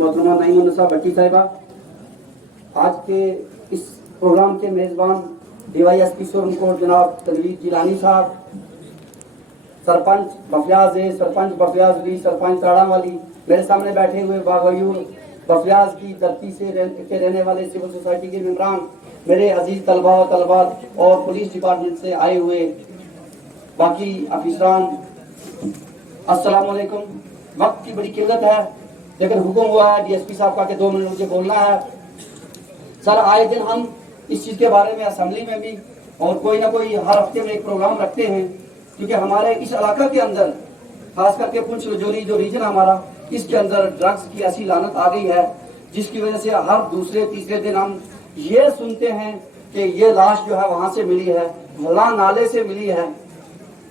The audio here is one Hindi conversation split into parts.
मोहतरमा नईमुन्नसा भट्टी साहिबा, आज के इस प्रोग्राम के मेजबान DYSP सोरनकोट जनाब तनवीर जिलानी साहब, सरपंच बफियाज ए, सरपंच बफियाज बी, सरपंच ताड़ावाली, मेरे सामने बैठे हुए बागयूर बफियाज की धरती से रहने वाले सिविल सोसाइटी के मेंबरान, मेरे अजीज तलबा व तलबात और पुलिस डिपार्टमेंट से आए हुए बाकी अफिसरान, अस्सलाम वालेकुम। वक्त की बड़ी किल्लत है, लेकिन हुक्म हुआ है DSP साहब का कि 2 मिनट मुझे बोलना है। सर, आए दिन हम इस चीज़ के बारे में असेंबली में भी और कोई ना कोई हर हफ्ते में एक प्रोग्राम रखते हैं, क्योंकि हमारे इस इलाका के अंदर, खास करके पुंछ रजौरी जो रीजन हमारा, इसके अंदर ड्रग्स की ऐसी लानत आ गई है जिसकी वजह से हर दूसरे तीसरे दिन हम ये सुनते हैं कि ये लाश जो है वहां से मिली है, भला नाले से मिली है।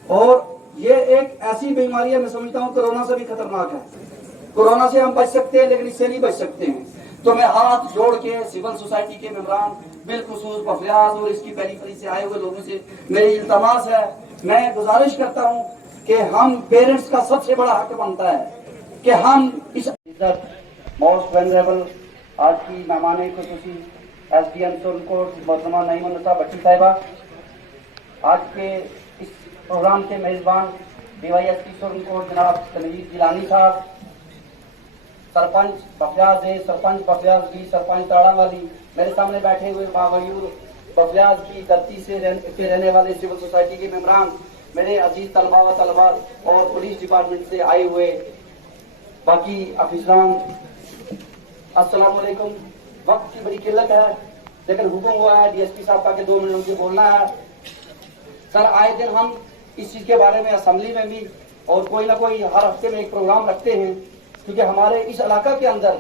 और ये एक ऐसी बीमारी है, मैं समझता हूँ कोरोना से भी खतरनाक है। कोरोना से हम बच सकते हैं लेकिन इससे नहीं बच सकते हैं। तो मैं हाथ जोड़ के सिविल सोसाइटी के मेंबरान, बिलखुसूस बफियाज और इसकी पेरीफेरी से आए हुए लोगों से मेरी इल्तमास है, मैं गुजारिश करता हूँ कि हम पेरेंट्स का सबसे बड़ा हक बनता है कि हम इस मोस्ट वेनरेबल आज की मेहमान खुसूसी SDM सोरनकोट मोहतरमा नईमुन्नसा भट्टी साहिबा, आज के इस प्रोग्राम के मेजबान DYSP सोरनकोट जनाब तनवीर जिलानी साहब, सरपंच बफियाज ए, सरपंच बफियाज बी, सरपंच ताड़ावाली, मेरे सामने बैठे हुए बागयूर बफियाज की धरती से रहने वाले सिविल सोसाइटी के मेंबरान, मेरे अजीज तलबा व तलबात और पुलिस डिपार्टमेंट से आए हुए बाकी अफिसरान, अस्सलाम वालेकुम। वक्त की बड़ी किल्लत है, लेकिन हुक्म हुआ है DSP साहब का कि 2 मिनट मुझे बोलना है। सर, आए दिन हम इस चीज के बारे में असेंबली में भी और कोई ना कोई हर हफ्ते में एक प्रोग्राम रखते हैं, क्योंकि हमारे इस इलाका के अंदर,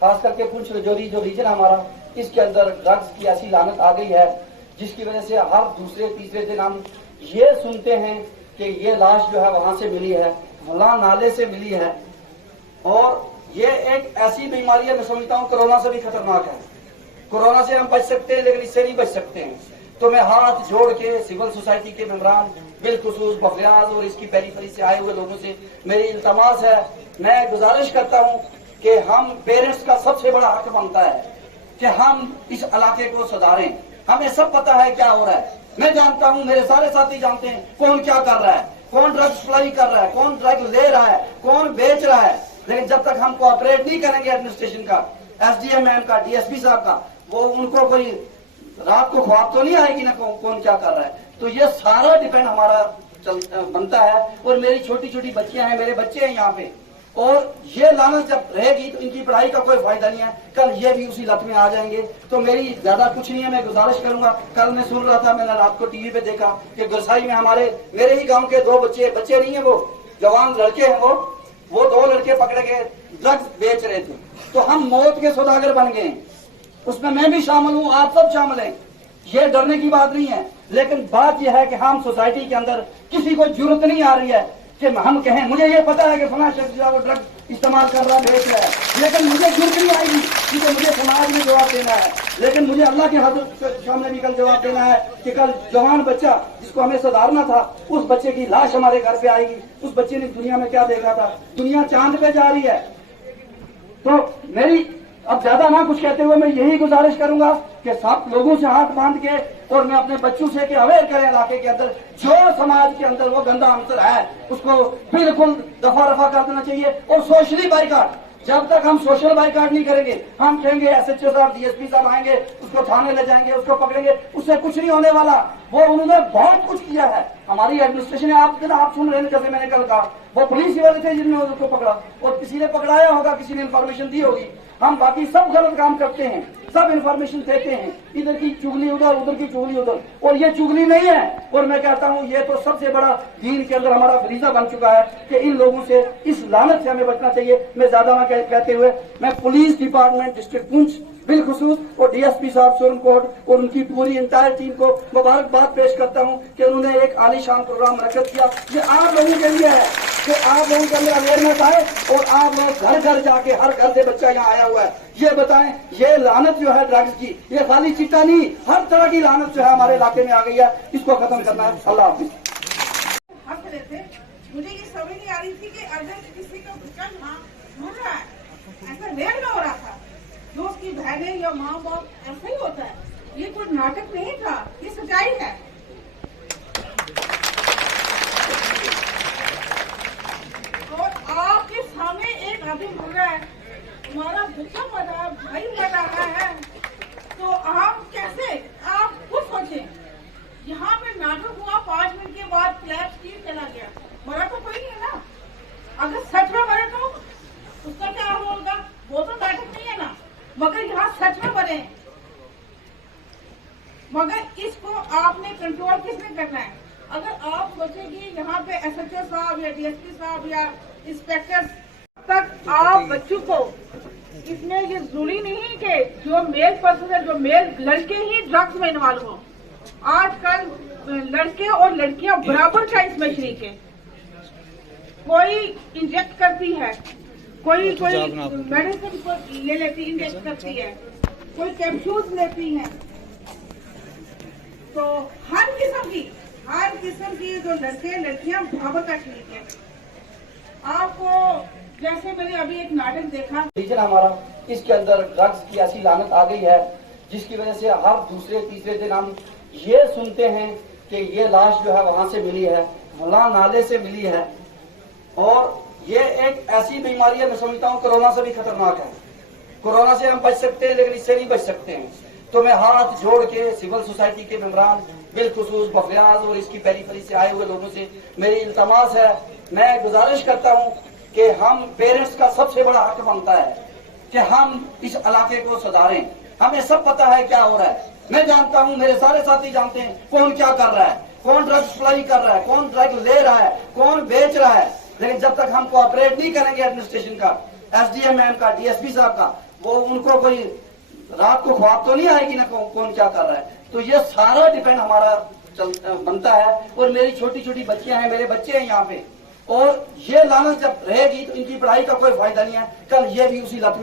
खास करके पुंछ रजौरी जो रीजन हमारा, इसके अंदर ड्रग्स की ऐसी लानत आ गई है जिसकी वजह से हर दूसरे तीसरे दिन हम ये सुनते हैं कि ये लाश जो है वहां से मिली है, भला नाले से मिली है। और ये एक ऐसी बीमारी है, मैं समझता हूँ कोरोना से भी खतरनाक है। कोरोना से हम बच सकते हैं लेकिन इससे नहीं बच सकते हैं। तो मैं हाथ जोड़ के सिविल सोसाइटी के मेंबरान, बिलखुसूस बफियाज और इसकी पेरीफेरी से आए हुए लोगों से मेरी इल्तमास है, मैं गुजारिश करता हूँ कि हम पेरेंट्स का सबसे बड़ा हक बनता है कि हम इस इलाके को सुधारें। हमें सब पता है क्या हो रहा है, मैं जानता हूँ, मेरे सारे साथी जानते हैं कौन क्या कर रहा है, कौन ड्रग सप्लाई कर रहा है, कौन ड्रग ले रहा है, कौन बेच रहा है। लेकिन जब तक हम कोऑपरेट नहीं करेंगे एडमिनिस्ट्रेशन का, SDM मैम का, DSP साहब का, वो उनको कोई रात को ख्वाब तो नहीं आएगी ना कौन क्या कर रहा है। तो ये सारा डिपेंड हमारा बनता है। और मेरी छोटी छोटी बच्चियां हैं, मेरे बच्चे हैं यहाँ पे, और ये लानत जब रहेगी तो इनकी पढ़ाई का कोई फायदा नहीं है, कल ये भी उसी लत में आ जाएंगे। तो मेरी ज्यादा कुछ नहीं है, मैं गुजारिश करूंगा। कल मैं सुन रहा था, मैंने रात को टीवी पे देखा कि गुरसाई में मेरे ही गांव के 2 बच्चे नहीं है, वो जवान लड़के हैं, वो 2 लड़के पकड़े गए, ड्रग्स बेच रहे थे। तो हम मौत के सौदागर बन गए, उसमें मैं भी शामिल हूँ, आप सब शामिल हैं। ये डरने की बात नहीं है, लेकिन बात यह है कि हम सोसाइटी के अंदर किसी को जरूरत नहीं आ रही है कि हम कहें मुझे ये पता है कि फला शख्स वो ड्रग इस्तेमाल कर रहा है, बेच रहा है, लेकिन मुझे जरूरत नहीं आएगी क्योंकि मुझे समाज में जवाब देना है। लेकिन मुझे अल्लाह के हजरत के सामने भी कल जवाब देना है कि कल जवान बच्चा जिसको हमें सुधारना था, उस बच्चे की लाश हमारे घर पे आएगी। उस बच्चे ने दुनिया में क्या देखा था, दुनिया चांद पे जा रही है। तो मेरी अब ज्यादा ना कुछ कहते हुए मैं यही गुजारिश करूंगा कि सब लोगों से हाथ बांध के, और मैं अपने बच्चों से कि अवेयर करें इलाके के अंदर जो समाज के अंदर वो गंदा अंतर है उसको बिल्कुल दफा रफा कर देना चाहिए। और सोशली बाइकाट, जब तक हम सोशल बाइकाट नहीं करेंगे, हम कहेंगे SHO साहब, DSP साहब आएंगे, उसको थाने ले जाएंगे, उसको पकड़ेंगे, उससे कुछ नहीं होने वाला। वो उन्होंने बहुत कुछ किया है, हमारी एडमिनिस्ट्रेशन है। आप सुन रहे हैं, जैसे मैंने कल कहा, वो पुलिस वाले थे जिन्होंने उसको पकड़ा, और किसी ने पकड़ाया होगा, किसी ने इन्फॉर्मेशन दी होगी। हम बाकी सब गलत काम करते हैं, सब इन्फॉर्मेशन देते हैं, इधर की चुगली उधर, उधर की चुगली उधर, और ये चुगली नहीं है। और मैं कहता हूँ ये तो सबसे बड़ा दीन के अंदर हमारा फरीजा बन चुका है कि इन लोगों से, इस लानत से हमें बचना चाहिए। मैं ज्यादा ना कहते हुए मैं पुलिस डिपार्टमेंट डिस्ट्रिक्ट पुंछ बिलखुसूस और DSP साहब सोरनकोट और उनकी पूरी इंटायर टीम को मुबारकबाद पेश करता हूँ कि उन्होंने एक आलीशान प्रोग्राम रखत किया। ये आप लोगों के लिए है कि आप लोगों के अंदर अवेयरनेस आए और आप लोग घर घर जाके, हर घर से बच्चा यहाँ आया हुआ है, ये बताएं ये लानत जो है ड्रग्स की, ये खाली चिट्टा नहीं, हर तरह की लानत जो है हमारे इलाके में आ गई है, इसको खत्म करना है। अल्लाह हाफिज। मुझे ये समझ नहीं आ रही थी कि अगर किसी का बच्चा ढूंढ रहा है ऐसा रेल में हो रहा था, जो उसकी बहनें या माँ बाप, ऐसा ही होता है। ये कोई नाटक नहीं था, ये सच्चाई है। और आपके सामने एक आदमी बोल रहा है हमारा बच्चा मर रहा है, भाई मर रहा है, तो आप कैसे, आप खुद सोचें। यहाँ पे नाटक हुआ, 5 मिनट के बाद क्लैप्स की चला गया, मरा तो कोई नहीं है ना। अगर सच में मरे तो उसका क्या होगा, वो तो नाटक नहीं है ना। मगर यहाँ सच में मरे, मगर इसको आपने कंट्रोल किसने करना है। अगर आप सोचेंगे यहाँ पे SHO साहब या DSP साहब या इंस्पेक्टर तक आप बच्चों को, इसमें ये जरूरी नहीं कि जो मेल पर्सन है, जो मेल लड़के ही ड्रग्स में इन्वॉल्व हो। आजकल लड़के और लड़कियां बराबर का इसमें शरीक है। कोई इंजेक्ट करती है, कोई मेडिसिन को ले लेती, इंजेक्ट करती है, कोई कैप्सूल्स लेती है। तो हर किस्म की जो लड़के लड़कियां बराबर का शरीक है। आपको जैसे मैंने अभी एक नाटक देखा, रीजन हमारा, इसके अंदर ड्रग्स की ऐसी लानत आ गई है जिसकी वजह से हर दूसरे तीसरे दिन हम ये सुनते हैं कि ये लाश जो है वहां से मिली है, फलां नाले से मिली है। और ये एक ऐसी बीमारी है, मैं समझता हूँ कोरोना से भी खतरनाक है। कोरोना से हम बच सकते हैं लेकिन इससे नहीं बच सकते हैं। तो मैं हाथ जोड़ के सिविल सोसाइटी के मेंबरान, बिलखुसूस बफियाज और इसकी पेरीफेरी से आए हुए लोगों से मेरी इल्तमास है, मैं गुजारिश करता हूँ कि हम पेरेंट्स का सबसे बड़ा हक बनता है कि हम इस इलाके को सुधारें। हमें सब पता है क्या हो रहा है, मैं जानता हूँ, मेरे सारे साथी जानते हैं कौन क्या कर रहा है, कौन ड्रग सप्लाई कर रहा है, कौन ड्रग ले रहा है, कौन बेच रहा है। लेकिन जब तक हम कोऑपरेट नहीं करेंगे एडमिनिस्ट्रेशन का, SDM मैम का, DSP साहब का, वो उनको कोई रात को ख्वाब तो नहीं आएगी ना कौन क्या कर रहा है। तो ये सारा डिपेंड हमारा बनता है। और मेरी छोटी छोटी बच्चियां हैं, मेरे बच्चे हैं यहाँ पे, और ये लानत जब रहेगी तो इनकी पढ़ाई का कोई फायदा नहीं है। कल ये भी उसी लत